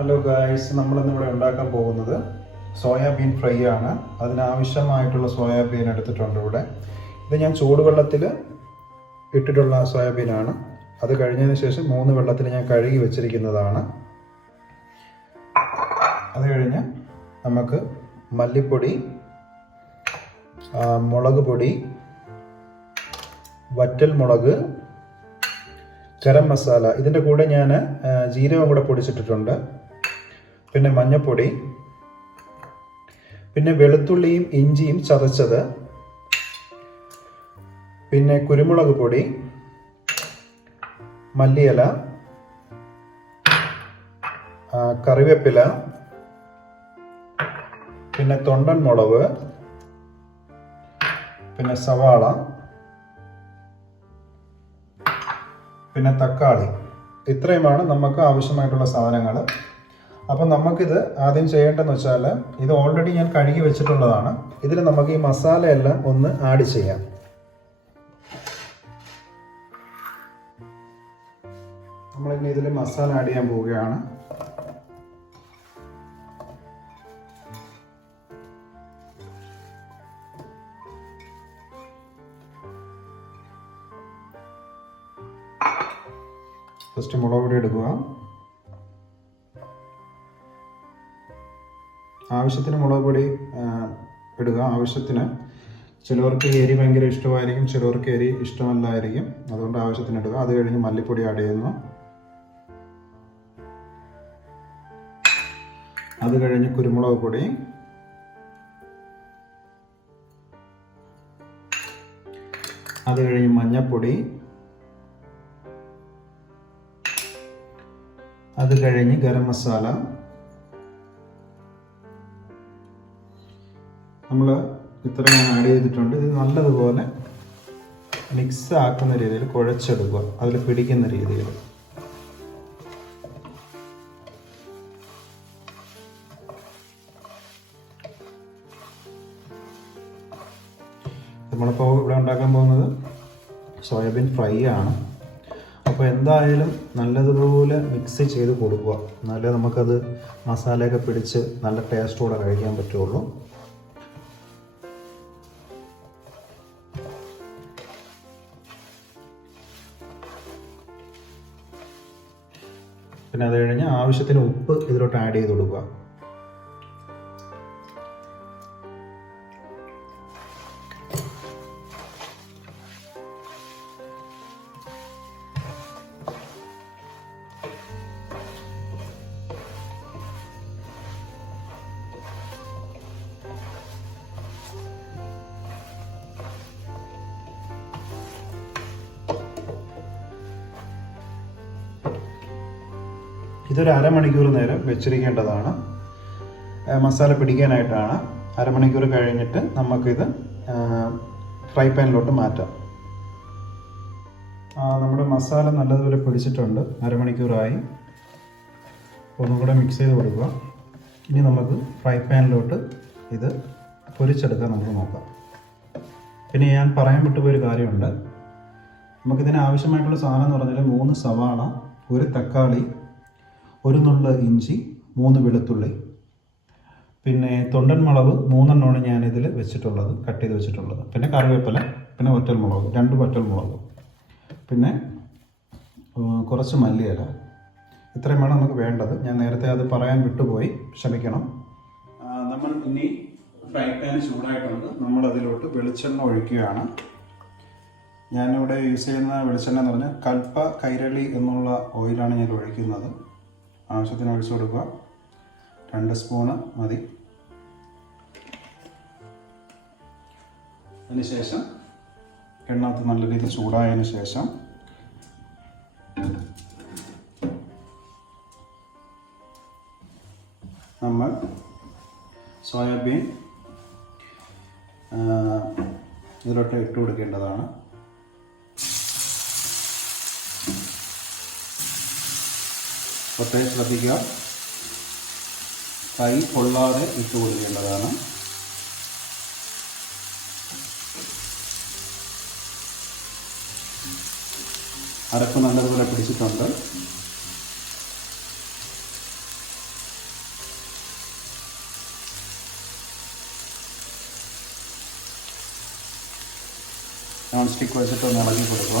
Hello guys നമ്മളിന്ന് ഇവിടെ ഉണ്ടാക്കാൻ പോകുന്നത് സോയാബീൻ ഫ്രൈ ആണ്. അതിനാവശ്യമായിട്ടുള്ള സോയാബീൻ എടുത്തിട്ടുണ്ട് ഇവിടെ. ഇത് ഞാൻ ചൂടുവെള്ളത്തിൽ ഇട്ടിട്ടുള്ള സോയാബീനാണ്. അത് കഴിഞ്ഞതിന് ശേഷം മൂന്ന് വെള്ളത്തിൽ ഞാൻ കഴുകി വെച്ചിരിക്കുന്നതാണ്. അത് കഴിഞ്ഞ് നമുക്ക് മല്ലിപ്പൊടി മുളക് പൊടി വറ്റൽ മുളക് ഗരം മസാല ഇതിന്റെ കൂടെ ഞാൻ ജീരകം കൂടെ പൊടിച്ചിട്ടിട്ടുണ്ട്. പിന്നെ മഞ്ഞപ്പൊടി പിന്നെ വെളുത്തുള്ളിയും ഇഞ്ചിയും ചതച്ചത് പിന്നെ കുരുമുളക് പൊടി മല്ലിയില കറിവേപ്പില പിന്നെ തൊണ്ടൻ മുളക് പിന്നെ സവാള പിന്നെ തക്കാളി. ഇത്രയുമാണ് നമുക്ക് ആവശ്യമായിട്ടുള്ള സാധനങ്ങൾ അപ്പം നമുക്കിത് ആദ്യം ചെയ്യേണ്ടതെന്ന് വെച്ചാൽ ഇത് ഓൾറെഡി ഞാൻ കഴുകി വെച്ചിട്ടുള്ളതാണ്. ഇതിൽ നമുക്ക് ഈ മസാലയെല്ലാം ഒന്ന് ആഡ് ചെയ്യാം. നമ്മൾ ഇനി ഇതിൽ മസാല ആഡ് ചെയ്യാൻ പോവുകയാണ്. ഫസ്റ്റ് മുളക് പൊടി എടുക്കുക. ആവശ്യത്തിന് മുളക് പൊടി ഇടുക. ആവശ്യത്തിന് ചിലവർക്ക് എരി ഭയങ്കര ഇഷ്ടമായിരിക്കും ചിലവർക്ക് എരി ഇഷ്ടമല്ലായിരിക്കും. അതുകൊണ്ട് ആവശ്യത്തിന് ഇടുക. അത് കഴിഞ്ഞ് മല്ലിപ്പൊടി ആഡ് ചെയ്യുന്നു. അത് കഴിഞ്ഞ് കുരുമുളക് പൊടി. അത് കഴിഞ്ഞ് മഞ്ഞൾപ്പൊടി അത് കഴിഞ്ഞ് ഗരം മസാല. നമ്മൾ ഇത്ര ഞാൻ ആഡ് ചെയ്തിട്ടുണ്ട്. ഇത് നല്ലതുപോലെ മിക്സ് ആക്കുന്ന രീതിയിൽ കുഴച്ചെടുക്കുക. അതിൽ പിടിക്കുന്ന രീതിയിൽ. നമ്മളിപ്പോൾ ഇവിടെ ഉണ്ടാക്കാൻ പോകുന്നത് സോയാബീൻ ഫ്രൈ ആണ്. അപ്പോൾ എന്തായാലും നല്ലതുപോലെ മിക്സ് ചെയ്ത് കൊടുക്കുക. എന്നാലേ നമുക്കത് മസാലയൊക്കെ പിടിച്ച് നല്ല ടേസ്റ്റോടെ കഴിക്കാൻ പറ്റുള്ളൂ. പിന്നെ അത് കഴിഞ്ഞ് ആവശ്യത്തിന് ഉപ്പ് ഇതിലോട്ട് ആഡ് ചെയ്ത് കൊടുക്കുക. ഇതൊരു അരമണിക്കൂർ നേരം വെച്ചിരിക്കേണ്ടതാണ്. മസാല പിടിക്കാനായിട്ടാണ്. അരമണിക്കൂർ കഴിഞ്ഞിട്ട് നമുക്കിത് ഫ്രൈ പാനിലോട്ട് മാറ്റാം. നമ്മുടെ മസാല നല്ലതുപോലെ പിടിച്ചിട്ടുണ്ട്. അരമണിക്കൂറായി. ഒന്നും കൂടെ മിക്സ് ചെയ്ത് കൊടുക്കുക. ഇനി നമുക്ക് ഫ്രൈ പാനിലോട്ട് ഇത് പൊരിച്ചെടുക്കാൻ നമുക്ക് നോക്കാം. പിന്നെ ഞാൻ പറയാൻ വിട്ടുപോയൊരു കാര്യമുണ്ട്. നമുക്കിതിന് ആവശ്യമായിട്ടുള്ള സാധനം എന്ന് പറഞ്ഞാൽ മൂന്ന് സവാള ഒരു തക്കാളി ഒരു നുള്ള ഇഞ്ചി മൂന്ന് വെളുത്തുള്ളി. പിന്നെ തൊണ്ടൻ മുളക് മൂന്നെണ്ണമാണ് ഞാനിതിൽ വെച്ചിട്ടുള്ളത് കട്ട് ചെയ്ത് വെച്ചിട്ടുള്ളത്. പിന്നെ കറിവേപ്പില പിന്നെ ഒറ്റൽ മുളക് രണ്ട് ഒറ്റൽ മുളക്. പിന്നെ കുറച്ച് മല്ലിയില. ഇത്രയുമാണ് നമുക്ക് വേണ്ടത്. ഞാൻ നേരത്തെ അത് പറയാൻ വിട്ടുപോയി. ക്ഷമിക്കണം. നമ്മൾ ഇനി ഫ്രൈ പാൻ ചൂടായിട്ടുണ്ട് നമ്മൾ അതിലോട്ട് വെളിച്ചെണ്ണ ഒഴിക്കുകയാണ്. ഞാനിവിടെ യൂസ് ചെയ്യുന്ന വെളിച്ചെണ്ണ എന്ന് പറഞ്ഞാൽ കൽപ്പ കൈരളി എന്നുള്ള ഓയിലാണ് ഞാൻ ഒഴിക്കുന്നത്. ആവശ്യത്തിന് ഒഴിച്ചു കൊടുക്കുക. രണ്ട് സ്പൂണ് മതി. അതിനുശേഷം എണ്ണത്ത് നല്ല രീതിയിൽ ചൂടായതിനു ശേഷം നമ്മൾ സോയാബീൻ ഇതിലോട്ട് ഇട്ട് കൊടുക്കേണ്ടതാണ്. പ്രത്യേകം ശ്രദ്ധിക്കുക. കൈ പൊള്ളാതെ ഇട്ട് കൊടുക്കേണ്ടതാണ്. അരപ്പ് നല്ലതുപോലെ പിടിച്ചിട്ടുണ്ട്. നോൺ സ്റ്റിക്ക് വെച്ചിട്ട് ഒന്ന് ഇളകി കൊടുക്കുക.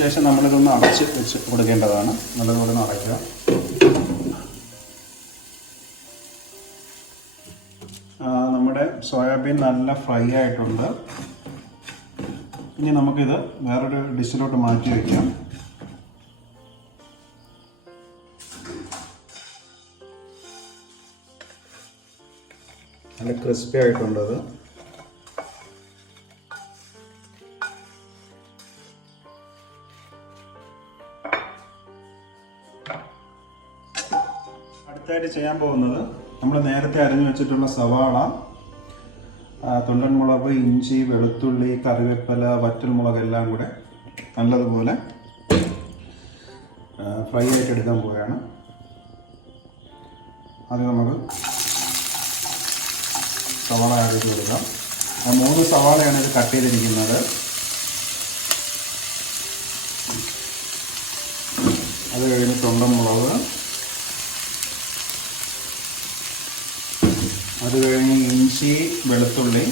അതിനുശേഷം നമ്മളിതൊന്ന് അടച്ച് വെച്ച് കൊടുക്കേണ്ടതാണ്. നല്ലതുപോലെ ഒന്ന് അടയ്ക്കുക. നമ്മുടെ സോയാബീൻ നല്ല ഫ്രൈ ആയിട്ടുണ്ട്. ഇനി നമുക്കിത് വേറൊരു ഡിഷിലോട്ട് മാറ്റി വയ്ക്കാം നല്ല ക്രിസ്പി ആയിട്ടുണ്ട് അടുത്തായിട്ട് ചെയ്യാൻ പോകുന്നത് നമ്മൾ നേരത്തെ അരിഞ്ഞു വെച്ചിട്ടുള്ള സവാള തുണ്ടൻ മുളക് ഇഞ്ചി വെളുത്തുള്ളി കറിവേപ്പില വറ്റൽമുളക് എല്ലാം കൂടെ നല്ലതുപോലെ ഫ്രൈ ആയിട്ട് എടുക്കാൻ പോവുകയാണ്. അത് നമുക്ക് സവാള ആഡ് ചെയ്ത് കൊടുക്കാം. ആ മൂന്ന് സവാളയാണ് ഇത് കട്ട് ചെയ്തിരിക്കുന്നത്. അത് കഴിഞ്ഞ് തുണ്ടൻ മുളക് അത് കഴിഞ്ഞ് ഇഞ്ചി വെളുത്തുള്ളി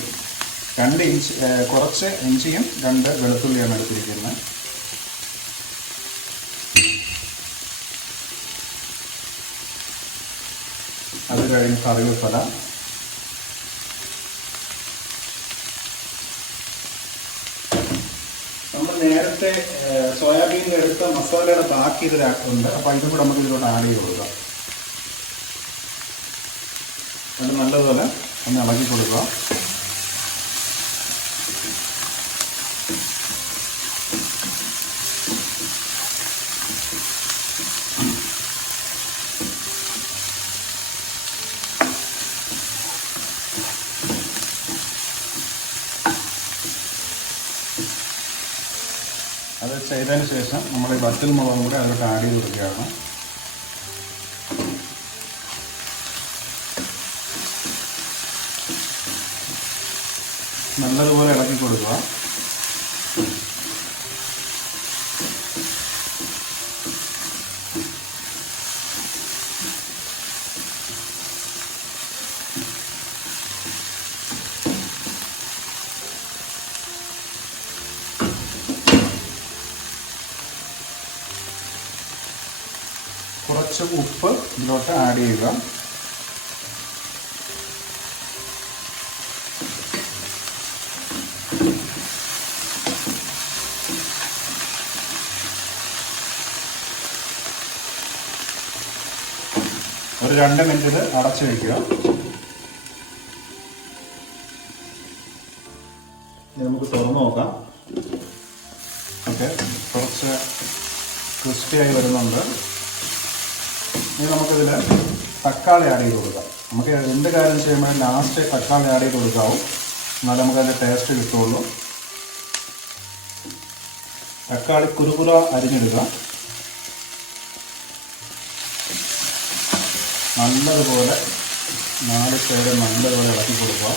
രണ്ട് ഇഞ്ച് കുറച്ച് ഇഞ്ചിയും രണ്ട് വെളുത്തുള്ളിയാണ് എടുത്തിരിക്കുന്നത്. അത് കഴിഞ്ഞ് കറിവേപ്പില നമ്മൾ നേരത്തെ സോയാബീനിൽ എടുത്ത മസാലയുടെ ബാക്കി ഇതിലാക്കുന്നുണ്ട് അപ്പം ഇതും കൂടെ നമുക്ക് ഇതിലോട്ട് ആഡ് ചെയ്ത് കൊടുക്കാം അത് നല്ലതുപോലെ ഒന്ന് ഇളക്കി കൊടുക്കുക. അത് ചെയ്തതിന് ശേഷം നമ്മൾ ഈ വറ്റൽ മുളകും കൂടെ അതിലോട്ട് ആഡ് ചെയ്ത് കൊടുക്കുകയാണ്. നല്ലതുപോലെ ഇളക്കി കൊടുക്കുക. കുറച്ച് ഉപ്പ് ഇതിലോട്ട് ആഡ് ചെയ്യുക. ഒരു രണ്ട് മിനിറ്റ് ഇത് അടച്ചു വയ്ക്കുക നമുക്ക് തുറന്നു നോക്കാം. ഓക്കെ. കുറച്ച് ക്രിസ്പിയായി വരുന്നുണ്ട്. ഇനി നമുക്കിതിൽ തക്കാളി ആഡ് ചെയ്ത് കൊടുക്കാം. നമുക്ക് എന്ത് കാര്യം ചെയ്യുമ്പോൾ ലാസ്റ്റ് തക്കാളി ആഡ് ചെയ്ത് കൊടുക്കാവും. എന്നാലും നമുക്കതിന്റെ ടേസ്റ്റ് കിട്ടുള്ളൂ തക്കാളി കുരുകുര അരിഞ്ഞിടുക നല്ലതുപോലെ നാല് സൈഡ് നല്ലതുപോലെ ഇളക്കി കൊടുക്കുക.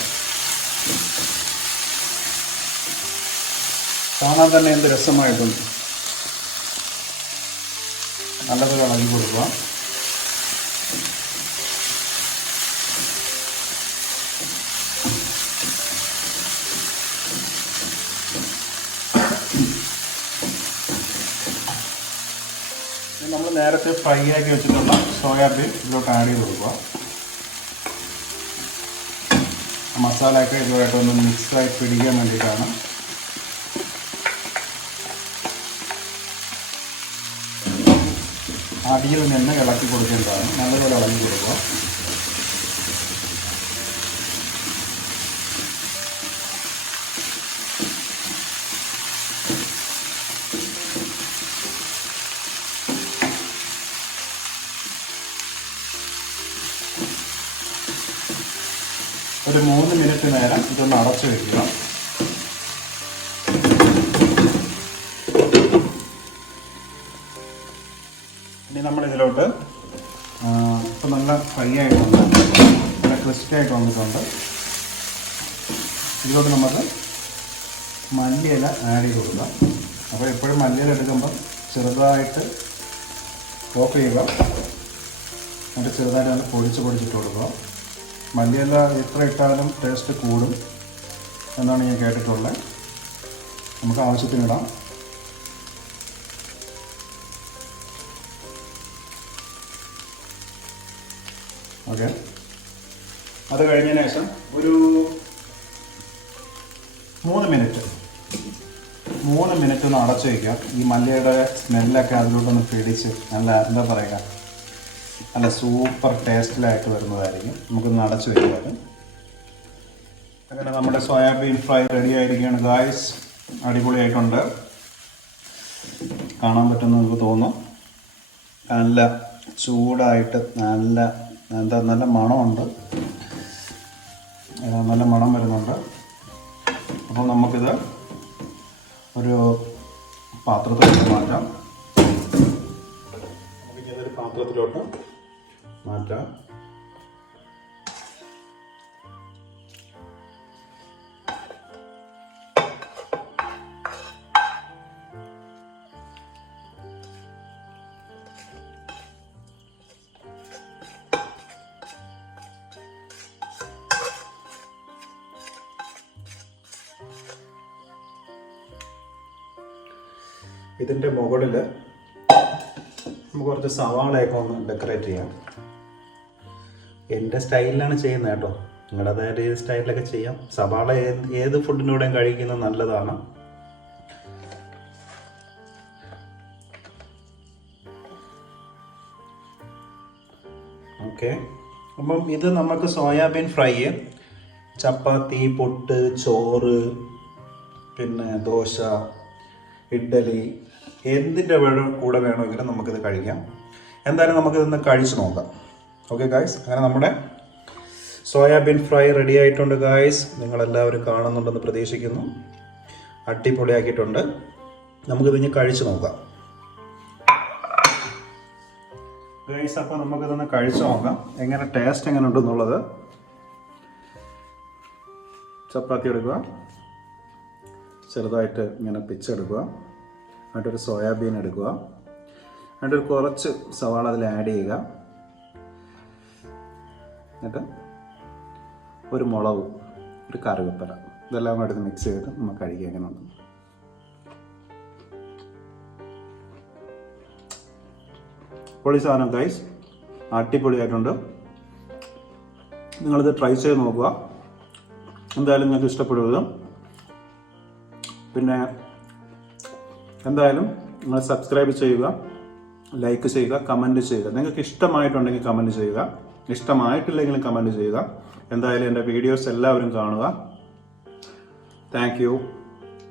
കാണാൻ തന്നെ എന്ത് രസമായിട്ടുണ്ട് നല്ലതുപോലെ ഇളക്കി കൊടുക്കുക. നേരത്തെ ഫ്രൈ ആക്കി വെച്ചിട്ടുള്ള സോയാബീൻ ഇതിലോട്ട് ആഡ് ചെയ്ത് കൊടുക്കുക. മസാലയൊക്കെ ഇതുമായിട്ടൊന്ന് മിക്സായി പിടിക്കാൻ വേണ്ടിയിട്ടാണ്. അടിയിൽ നിന്ന് ഇളക്കി കൊടുക്കേണ്ടതാണ്. നല്ലപോലെ ഇളക്കി കൊടുക്കുക. ഒരു മൂന്ന് മിനിറ്റ് നേരം ഇതൊന്ന് അടച്ചു വയ്ക്കുക ഇനി നമ്മൾ ഇതിലോട്ട് ഇപ്പം നല്ല ഫ്രൈ ആയിട്ടുണ്ട്. നല്ല ക്രിസ്പി ആയിട്ട് വന്നിട്ടുണ്ട്. ഇതിലോട്ട് നമുക്ക് മല്ലിയില ആഡ് ചെയ്ത് കൊടുക്കാം. അപ്പോൾ എപ്പോഴും മല്ലിയില എടുക്കുമ്പം ചെറുതായിട്ട് ഓഫ് ചെയ്യുക. എന്നിട്ട് ചെറുതായിട്ട് നമ്മൾ പൊടിച്ച് പൊടിച്ചിട്ട് കൊടുക്കുക. മല്ലിയില എത്ര ഇട്ടാലും ടേസ്റ്റ് കൂടും എന്നാണ് ഞാൻ കേട്ടിട്ടുള്ളത്. നമുക്ക് ആവശ്യത്തിന് ഇടാം. ഓക്കെ. അത് കഴിഞ്ഞതിന് ശേഷം ഒരു മൂന്ന് മിനിറ്റ്. മൂന്ന് മിനിറ്റ് ഒന്ന് അടച്ചു വയ്ക്കുക ഈ മല്ലിയുടെ സ്മെല്ലൊക്കെ അതിലോട്ടൊന്ന് പിടിച്ച് നല്ല എന്താ പറയുക നല്ല സൂപ്പർ ടേസ്റ്റിലായിട്ട് വരുന്നതായിരിക്കും. നമുക്കൊന്ന് അടച്ചു വരുന്നത് അങ്ങനെ നമ്മുടെ സോയാബീൻ ഫ്രൈ റെഡി ആയിരിക്കുകയാണ് ഗായ്സ് അടിപൊളിയായിട്ടുണ്ട്. കാണാൻ പറ്റുമെന്ന് നമുക്ക് തോന്നും. നല്ല ചൂടായിട്ട് നല്ല എന്താ നല്ല മണമുണ്ട്. നല്ല മണം വരുന്നുണ്ട്. അപ്പോൾ നമുക്കിത് ഒരു പാത്രത്തിലോട്ട് മാറ്റാം. നമുക്ക് ഒരു പാത്രത്തിലോട്ട് മാറ്റാം. ഇതിന്റെ മുകളിൽ നമുക്ക് കുറച്ച് സവാളയൊക്കെ ഒന്ന് ഡെക്കറേറ്റ് ചെയ്യാം. എന്റെ സ്റ്റൈലിലാണ് ചെയ്യുന്നത് കേട്ടോ. നിങ്ങളുടേതായ ഏത് സ്റ്റൈലിലൊക്കെ ചെയ്യാം. സവാള ഏത് ഏത് ഫുഡിനൂടെയും കഴിക്കുന്നത് നല്ലതാണ്. ഓക്കെ. അപ്പം ഇത് നമുക്ക് സോയാബീൻ ഫ്രൈ ചപ്പാത്തി പൊട്ട് ചോറ് പിന്നെ ദോശ ഇഡ്ഡലി എന്തിന്റെ കൂടെ വേണമെങ്കിലും നമുക്കിത് കഴിക്കാം. എന്തായാലും നമുക്കിതൊന്ന് കഴിച്ചു നോക്കാം. ഓക്കെ ഗായ്സ് അങ്ങനെ നമ്മുടെ സോയാബീൻ ഫ്രൈ റെഡി ആയിട്ടുണ്ട് ഗായ്സ് നിങ്ങളെല്ലാവരും കാണുന്നുണ്ടെന്ന് പ്രതീക്ഷിക്കുന്നു. അടിപൊളിയാക്കിയിട്ടുണ്ട്. നമുക്കിത് കഴിച്ചു നോക്കാം. ഗൈസ് അപ്പോൾ നമുക്കിതൊന്ന് കഴിച്ചു നോക്കാം. എങ്ങനെ ടേസ്റ്റ് എങ്ങനെ ഉണ്ടെന്നുള്ളത്. ചപ്പാത്തി എടുക്കുക. ചെറുതായിട്ട് ഇങ്ങനെ പിച്ചെടുക്കുക എന്നിട്ടൊരു സോയാബീൻ എടുക്കുക. എന്നിട്ടൊരു കുറച്ച് സവാള അതിൽ ആഡ് ചെയ്യുക. എന്നിട്ട് ഒരു മുളക് ഒരു കറിവേപ്പില ഇതെല്ലാം കൂടെ എടുത്ത് മിക്സ് ചെയ്തിട്ട് നമുക്ക് കഴിക്കാനുണ്ട് പൊളി സാധനം ഗൈസ് അടിപൊളിയായിട്ടുണ്ട്. നിങ്ങളിത് ട്രൈ ചെയ്ത് നോക്കുക. എന്തായാലും നിങ്ങൾക്ക് ഇഷ്ടപ്പെടുന്നത് പിന്നെ എന്തായാലും നിങ്ങൾ സബ്സ്ക്രൈബ് ചെയ്യുക ലൈക്ക് ചെയ്യുക കമന്റ് ചെയ്യുക. നിങ്ങൾക്ക് ഇഷ്ടമായിട്ടുണ്ടെങ്കിൽ കമന്റ് ചെയ്യുക. ഇഷ്ടമായിട്ടില്ലെങ്കിലും കമന്റ് ചെയ്യുക. എന്തായാലും എന്റെ വീഡിയോസ് എല്ലാവരും കാണുക. താങ്ക് യു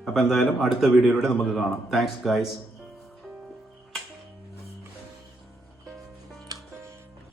അപ്പോൾ എന്തായാലും അടുത്ത വീഡിയോയിലൂടെ നമുക്ക് കാണാം. Thanks guys